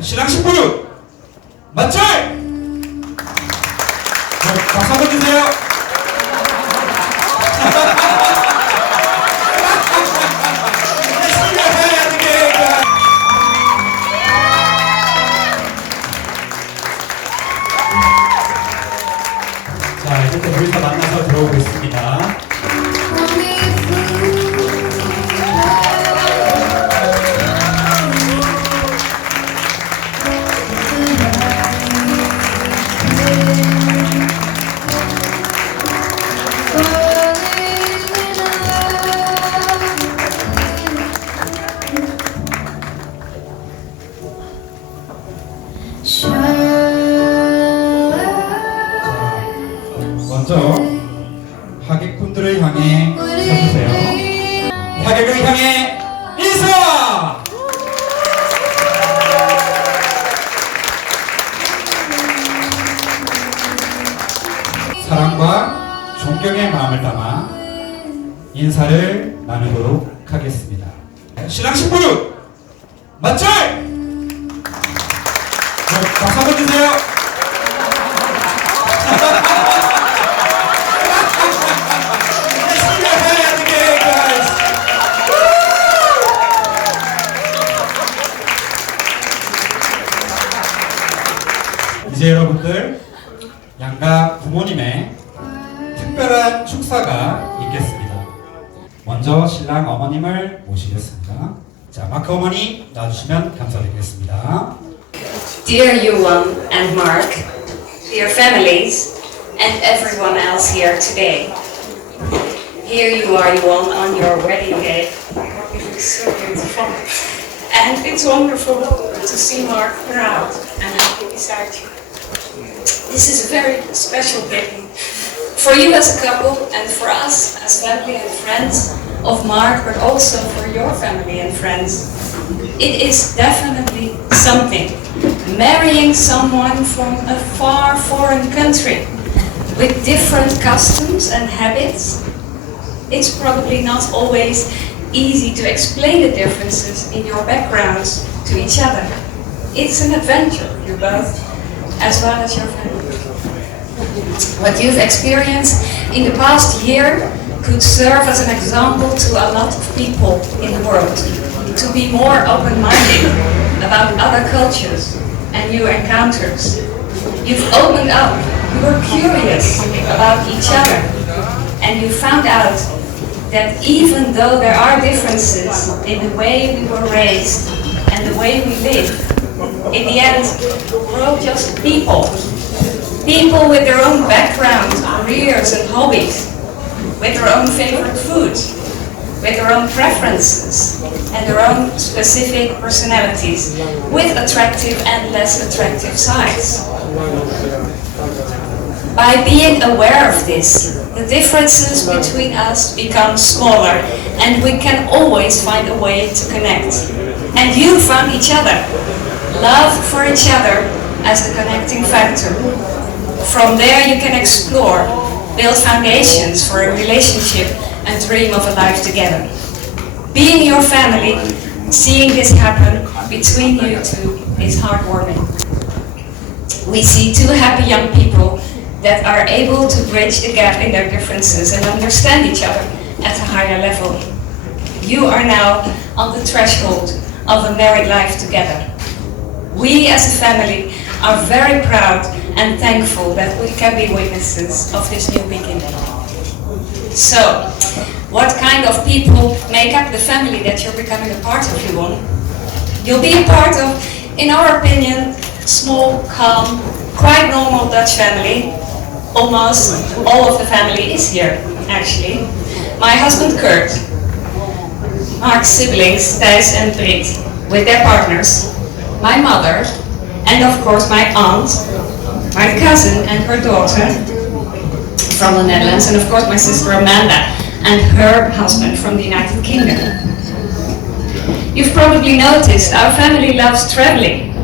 신랑 신부 맞죠? 박수 한번 주세요. 자, 이제 둘이서 만나서 들어오겠습니다. 먼저 하객분들을 향해 서주세요. 하객을 향해 인사! 사랑과 존경의 마음을 담아 인사를 나누도록 하겠습니다. 신랑 신부 맞죠? 박수 한번 주세요. 이제 여러분들 양가 부모님의 특별한 축사가 있겠습니다. 먼저 신랑 어머님을 모시겠습니다. 자, 마크 어머니 나와주시면 감사드리겠습니다. Dear Yuan and Mark, dear families, and everyone else here today. Here you are, Yuan, on your wedding day. You look so beautiful. And it's wonderful to see Mark proud and happy beside you. This is a very special day for you as a couple and for us as family and friends of Mark, but also for your family and friends. It is definitely something. Marrying someone from a far foreign country with different customs and habits. It's probably not always easy to explain the differences in your backgrounds to each other. It's an adventure, you both, as well as your family. What you've experienced in the past year could serve as an example to a lot of people in the world to be more open-minded about other cultures and new encounters. You've opened up, you were curious about each other, and you found out that even though there are differences in the way we were raised and the way we live, in the end, we're all just people. People with their own backgrounds, careers and hobbies, with their own favorite foods, with their own preferences and their own specific personalities, with attractive and less attractive sides. By being aware of this, the differences between us become smaller and we can always find a way to connect. And you found each other. Love for each other as the connecting factor. From there you can explore, build foundations for a relationship and dream of a life together. Being your family, seeing this happen between you two is heartwarming. We see two happy young people that are able to bridge the gap in their differences and understand each other at a higher level. You are now on the threshold of a married life together. We as a family are very proud and thankful that we can be witnesses of this new beginning. So, what kind of people make up the family that you're becoming a part of, Yuan? You'll be a part of, in our opinion, small, calm, quite normal Dutch family. Almost all of the family is here, actually. My husband Kurt, Mark's siblings, Thijs and Brit, with their partners, my mother, and of course my aunt, my cousin and her daughter from the Netherlands, and of course my sister Amanda and her husband from the United Kingdom. You've probably noticed our family loves traveling.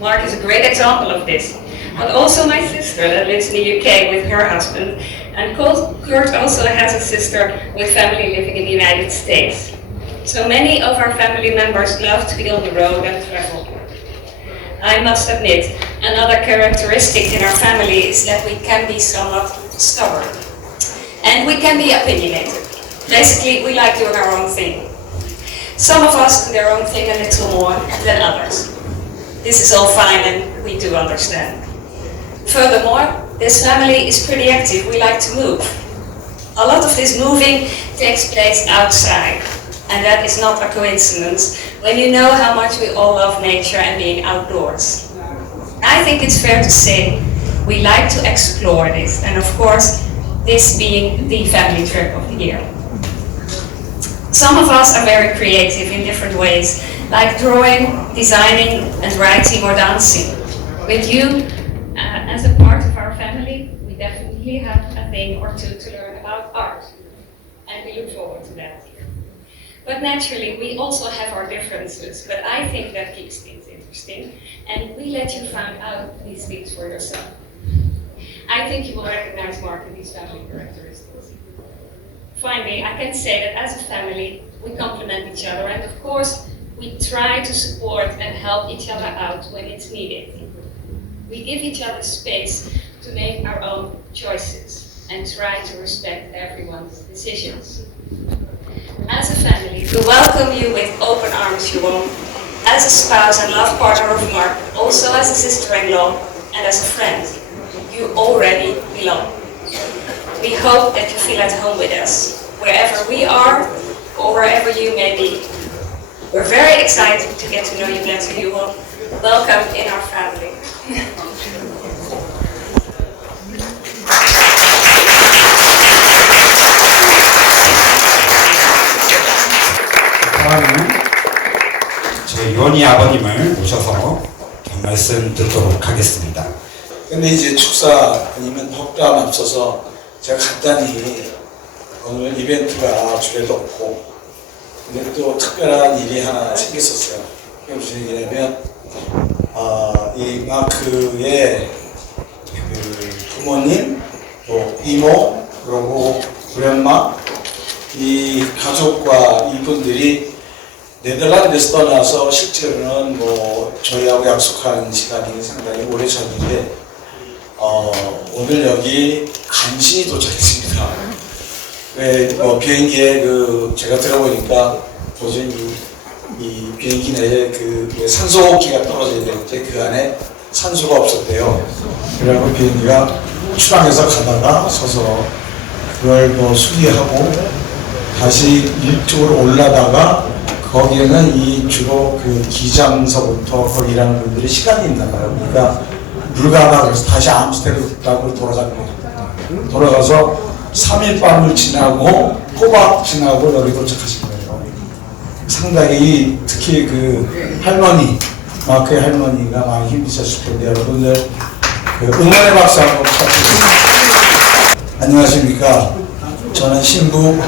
Mark is a great example of this. But also my sister that lives in the UK with her husband, and Kurt also has a sister with family living in the United States. So many of our family members love to be on the road and travel. I must admit, another characteristic in our family is that we can be somewhat stubborn. And we can be opinionated. Basically, we like doing our own thing. Some of us do their own thing a little more than others. This is all fine and we do understand. Furthermore, this family is pretty active. We like to move. A lot of this moving takes place outside. And that is not a coincidence when you know how much we all love nature and being outdoors. I think it's fair to say we like to explore this, and of course, this being the family trip of the year. Some of us are very creative in different ways, like drawing, designing, and writing or dancing. With you, as a part of our family, we definitely have a thing or two to learn about art, and we look forward to that. But naturally, we also have our differences, but I think that keeps things interesting, and we let you find out these things for yourself. I think you will recognize Mark and these family characteristics. Finally, I can say that as a family, we complement each other, and of course, we try to support and help each other out when it's needed. We give each other space to make our own choices and try to respect everyone's decisions. As a family, we welcome you with open arms, Johan. As a spouse and love partner of Mark, also as a sister-in-law and as a friend, you already belong. We hope that you feel at home with us, wherever we are or wherever you may be. We're very excited to get to know you better, Johan. Welcome in our family. 다음은 저희 요원이 아버님을 모셔서 말씀 듣도록 하겠습니다. 근데 이제 축사 아니면 덕담 앞서서 제가 간단히 오늘 이벤트가 주례도 없고 근데 또 특별한 일이 하나 생겼었어요. 그게 무슨 얘기냐면 이 마크의 그 부모님, 또 이모, 그리고 우리 엄마 이 가족과 이분들이 네덜란드에서 떠나서 실제로는 뭐 저희하고 약속한 시간이 상당히 오래 전인데 오늘 여기 간신히 도착했습니다. 뭐 비행기에 제가 들어보니까 도저히 이 비행기 내에 산소호흡기가 떨어져야 되는데 그 안에 산소가 없었대요. 그래서 비행기가 출항해서 가다가 서서 그걸 뭐 수리하고 다시 일쪽으로 올라다가 거기에는 이 주로 그 기장서부터 거기 일하는 분들이 시간이 있나 봐요. 그러니까 물가다 그래서 다시 암스테르담으로 돌아가는 거예요. 돌아가서 3일 밤을 지나고 꼬박 지나고 여기 도착하신 거예요. 상당히 특히 그 할머니, 마크의 할머니가 많이 힘드셨을 텐데 여러분들 응원의 박수 한번 부탁드립니다. 안녕하십니까. 저는 신부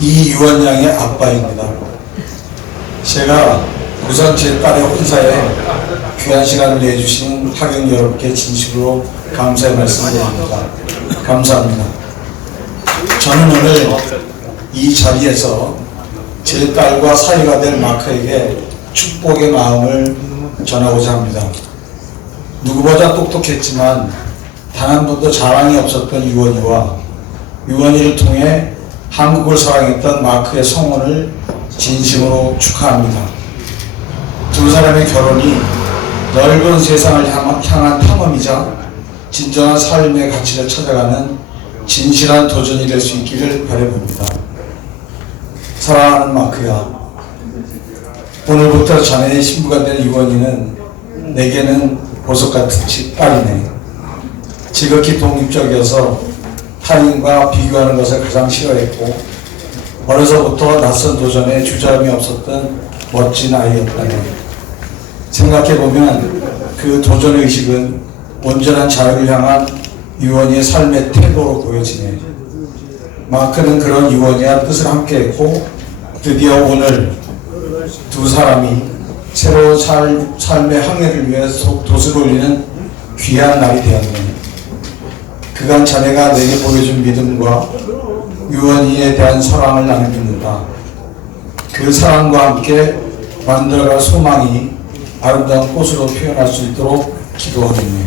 이유원 양의 아빠입니다. 제가 우선 제 딸의 혼사에 귀한 시간을 내주신 학영 여러분께 진심으로 감사의 말씀드립니다. 감사합니다. 저는 오늘 이 자리에서 제 딸과 사이가 될 마크에게 축복의 마음을 전하고자 합니다. 누구보다 똑똑했지만 단 한 번도 자랑이 없었던 유원이와 유원이를 통해 한국을 사랑했던 마크의 성혼을 진심으로 축하합니다. 두 사람의 결혼이 넓은 세상을 향한 탐험이자 진정한 삶의 가치를 찾아가는 진실한 도전이 될 수 있기를 바라봅니다. 사랑하는 마크야, 오늘부터 자네의 신부가 될 유원이는 내게는 보석같은 딸이네. 지극히 독립적이어서 타인과 비교하는 것을 가장 싫어했고 어려서부터 낯선 도전에 주저함이 없었던 멋진 아이였다네. 생각해보면 그 도전의식은 온전한 자유를 향한 유원이의 삶의 태도로 보여지네. 마크는 그런 유원이와 뜻을 함께했고 드디어 오늘 두 사람이 새로운 삶의 항해를 위해 돛을 올리는 귀한 날이 되었네. 그간 자네가 내게 보여준 믿음과 유원이에 대한 사랑을 나는 믿는다. 그 사랑과 함께 만들어갈 소망이 아름다운 꽃으로 표현할 수 있도록 기도하겠네요.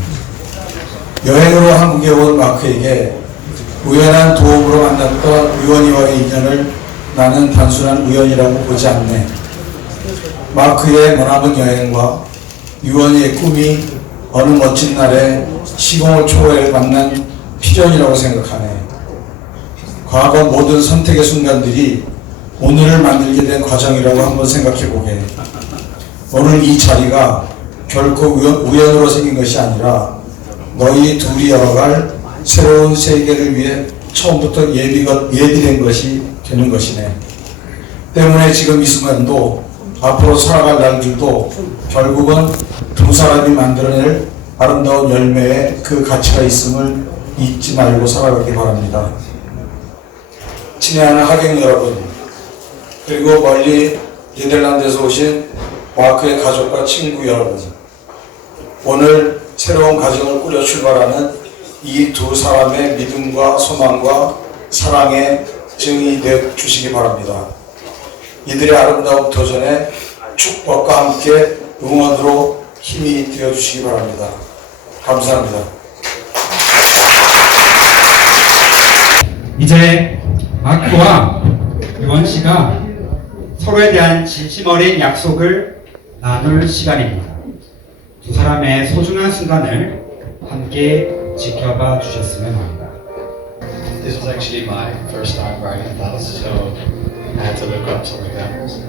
여행으로 한국에 온 마크에게 우연한 도움으로 만났던 유원이와의 인연을 나는 단순한 우연이라고 보지 않네. 마크의 머나먼 여행과 유원이의 꿈이 어느 멋진 날에 시공을 초월해 만난 필연이라고 생각하네. 과거 모든 선택의 순간들이 오늘을 만들게 된 과정이라고 한번 생각해보게. 오늘 이 자리가 결코 우연으로 생긴 것이 아니라 너희 둘이 열어갈 새로운 세계를 위해 처음부터 예비된 것이 되는 것이네. 때문에 지금 이 순간도 앞으로 살아갈 날들도 결국은 두 사람이 만들어낼 아름다운 열매에 그 가치가 있음을 잊지 말고 살아가기 바랍니다. 친애하는 하객 여러분, 그리고 멀리 네덜란드에서 오신 마크의 가족과 친구 여러분, 오늘 새로운 가정을 꾸려 출발하는 이 두 사람의 믿음과 소망과 사랑의 증인이 되어 주시기 바랍니다. 이들의 아름다운 도전에 축복과 함께 응원으로 힘이 되어 주시기 바랍니다. 감사합니다. 이제 마크와 유원 씨가 서로에 대한 진심 어린 약속을 나눌 시간입니다. 두 사람의 소중한 순간을 함께 지켜봐 주셨으면 합니다. This was actually my first time writing vows, so I had to look up some examples.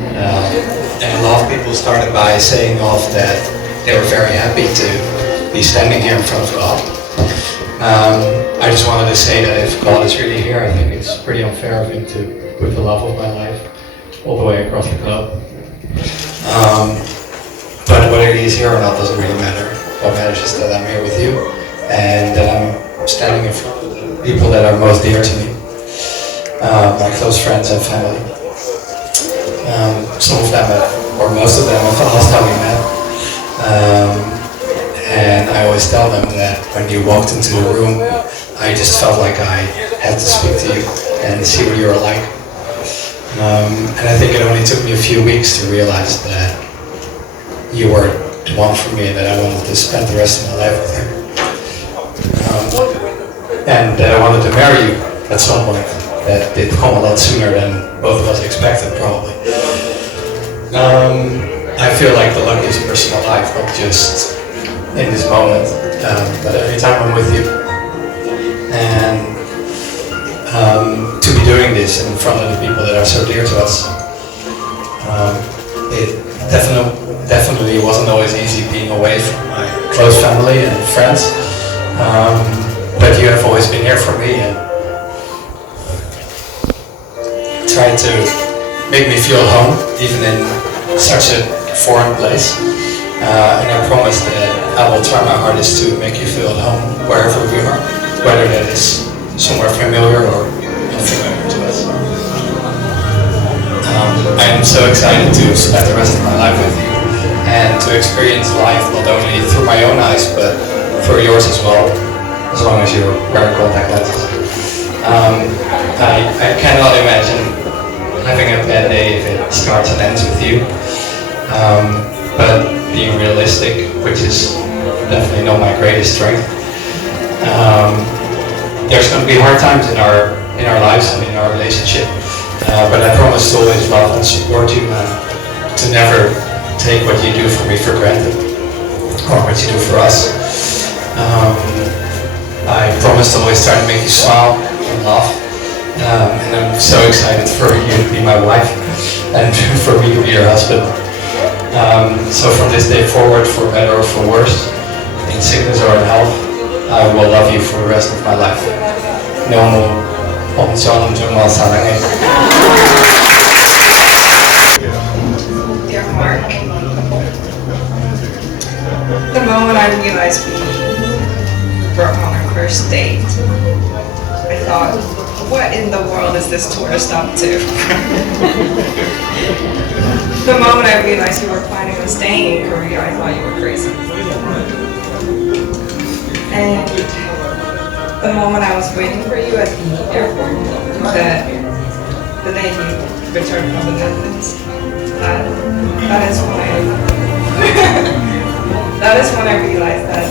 And a lot of people started by saying off that they were very happy to be standing here in front of God. I just wanted to say that if God is really here, I think it's pretty unfair of Him to put the love of my life all the way across the globe. But whether He's here or not doesn't really matter. What matters is that I'm here with you and that I'm standing in front of the people that are most dear to me, my close friends and family. Some of them, or most of them, I thought last time we met. And I always tell them that when you walked into the room, I just felt like I had to speak to you and see what you were like. And I think it only took me a few weeks to realize that you were the one for me and that I wanted to spend the rest of my life with you. And that I wanted to marry you at some point. That did come a lot sooner than both of us expected, probably. I feel like the luckiest person alive, not just in this moment, but every time I'm with you. And to be doing this in front of the people that are so dear to us, it definitely wasn't always easy being away from my close family and friends. But you have always been here for me and tried to make me feel home, even in such a foreign place. And I promise that I will try my hardest to make you feel at home wherever we are, whether that is somewhere familiar or unfamiliar to us. I am so excited to spend the rest of my life with you and to experience life not only through my own eyes but through yours as well, as long as you're wearing contact lenses. I cannot imagine having a bad day if it starts and ends with you. But being realistic, which is definitely not my greatest strength. There's going to be hard times in our lives and in our relationship, but I promise to always love and support you and to never take what you do for me for granted or what you do for us. I promise to always try to make you smile and laugh, and I'm so excited for you to be my wife and for me to be your husband. So from this day forward, for better or for worse, in sickness or in health, I will love you for the rest of my life. 너무 엄청 정말 사랑해. Dear Mark, the moment I realized we broke on our first date, I thought, what in the world is this tourist up to? The moment I realized you were planning on staying in Korea, I thought you were crazy. And the moment I was waiting for you at the airport, the day you returned from the Netherlands, that is when I That is when I realized that I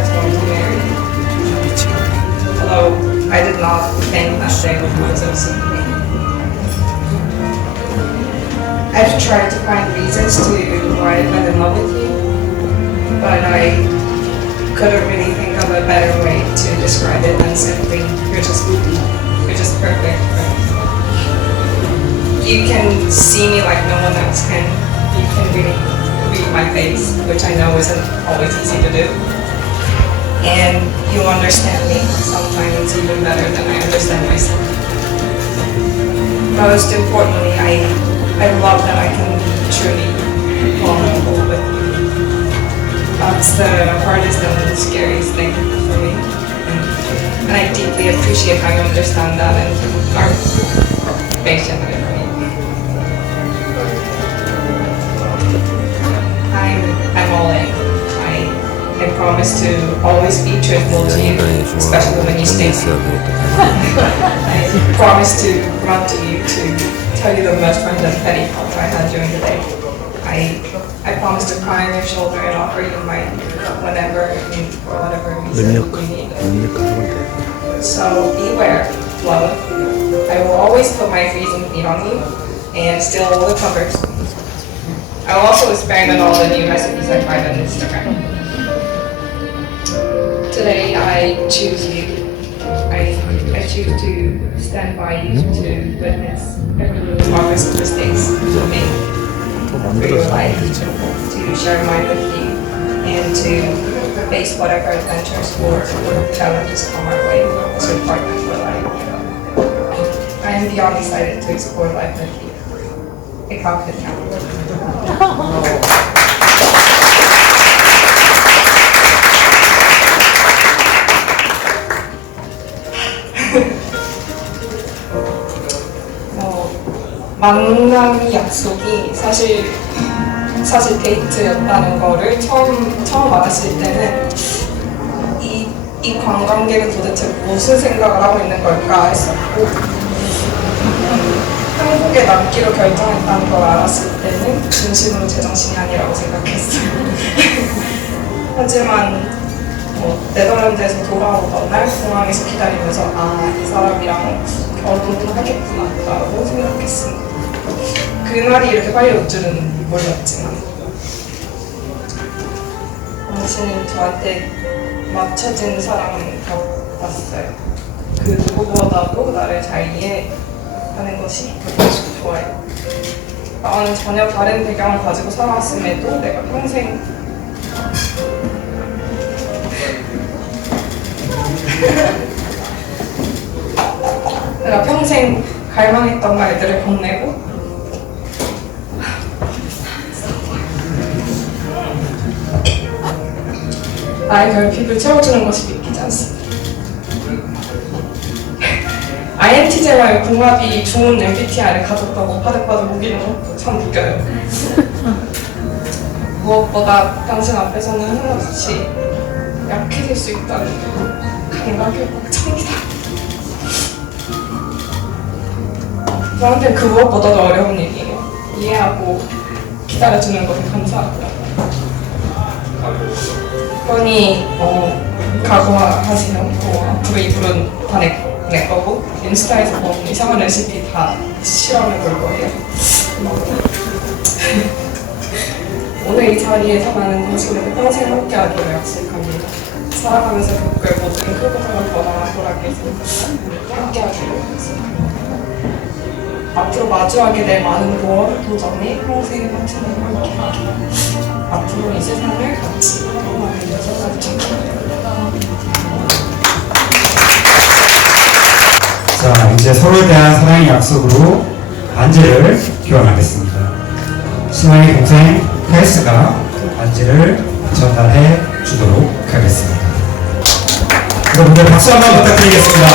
was going to marry. Although I did not think that day was so soon. I've tried to find reasons to why I fell in love with you, but I couldn't really think of a better way to describe it than simply, you're just perfect. You can see me like no one else can. You can really read my face, which I know isn't always easy to do. And you understand me sometimes even better than I understand myself. Most importantly, I love that I can truly fall in love with you. That's the hardest and the scariest thing for me. And I deeply appreciate how you understand that and are patient with me. I'm all in. I promise to always be truthful to you, especially when you stay. I promise to run to you to tell you the most random petty thoughts I had during the day. I promise to cry on your shoulder and offer you mine whenever and for whatever reason you need it. So beware, love. I will always put my freezing feet on you and steal all the covers. I will also experiment all the new recipes I find on Instagram. Today I choose you. I choose to stand by you to witness every little progress of mistakes you make for your life, to share mine with you, and to face whatever adventures or challenges come our way as your partner for life. I am beyond excited to explore life with you. ikaw kanya. 만남이 약속이 사실 데이트였다는 거를 처음 알았을 때는 이 관광객은 도대체 무슨 생각을 하고 있는 걸까 했었고, 한국에 남기로 결정했다는 걸 알았을 때는 진심으로 제정신이 아니라고 생각했어요. 하지만 네덜란드에서 돌아오던 날 공항에서 기다리면서 이 사람이랑 결혼을 하겠구나라고 생각했습니다. 그날이 이렇게 빨리 올 줄은 몰랐지만 당신은 저한테 맞춰진 사람 같았어요. 그 누구보다도 나를 잘 이해하는 것이 좋아요. 나는 전혀 다른 배경을 가지고 살아왔음에도 내가 평생 갈망했던 말들을 건네고 나의 결핍을 채워주는 것이 믿기지 않습니다. INTJ와의 궁합이 좋은 MBTI를 가졌다고 바득바득 우기는 거 참 웃겨요. 무엇보다 당신 앞에서는 한없이 약해질 수 있다는 감각이 벅찹니다. 저한테 그 무엇보다도 어려운 일이에요. 이해하고 기다려주는 것에 감사합니다. 그러니 각오하세요. 앞으로 이불은 다 내 거고 인스타에서 본 이상한 레시피 다 실험해 볼 거예요. 오늘 이 자리에서만은 당신을 평생 함께하기로 약속합니다. 살아가면서 겪을 모든 크고 작은 변화와 호락에서 함께하기로 약속합니다. 앞으로 마주하게 될 많은 도전에 평생의 당신을 함께하기로. 앞으로 이 세상을 같이 살아가는 여자까지 찾아갑니다. 자, 이제 서로에 대한 사랑의 약속으로 반지를 교환하겠습니다. 신랑의 동생 카이스가 반지를 전달해 주도록 하겠습니다. 여러분들 박수 한번 부탁드리겠습니다.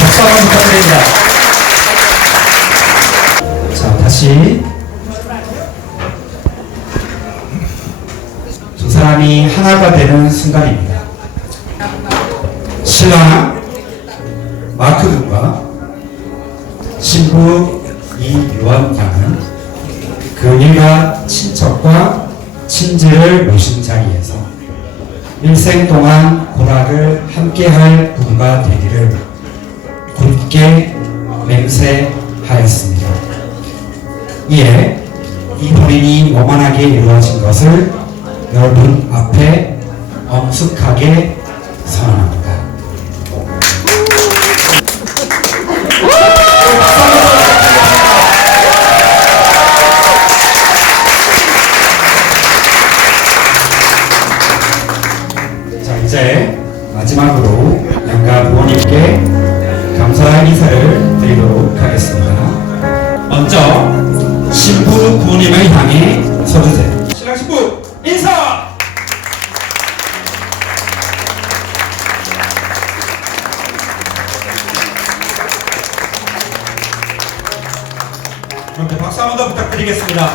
박수 한번 부탁드립니다. 자, 다시 두 사람이 하나가 되는 순간입니다. 신랑 마크 군과 신부 이유원 양은 그녀가 친척과 친지를 모신 자리에서 일생 동안 고락을 함께할 부부가 되기를 굳게 맹세하였습니다. 이에 이 혼인이 원만하게 이루어진 것을 여러분 앞에 엄숙하게 선언합니다. 자, 이제 마지막으로 양가 부모님께 감사의 인사를 드리도록 하겠습니다. 먼저 신부 부모님을 향해 서주세요. 신랑 신부 인사! 그럼 박수 한 번 더 부탁드리겠습니다.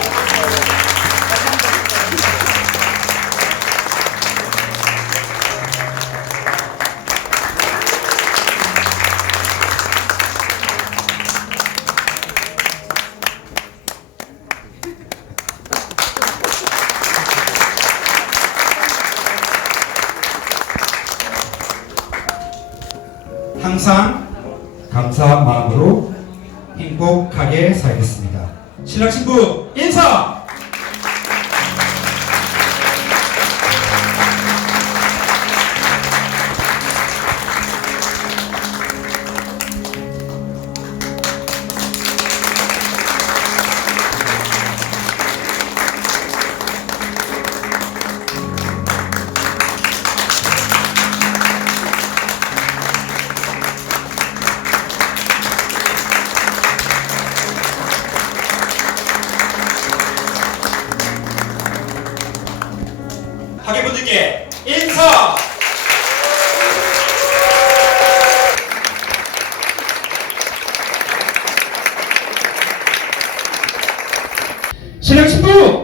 항상 감사한 마음으로 행복하게 살겠습니다. 신랑 신부 인사! 하객분들께 인사! 신랑 신부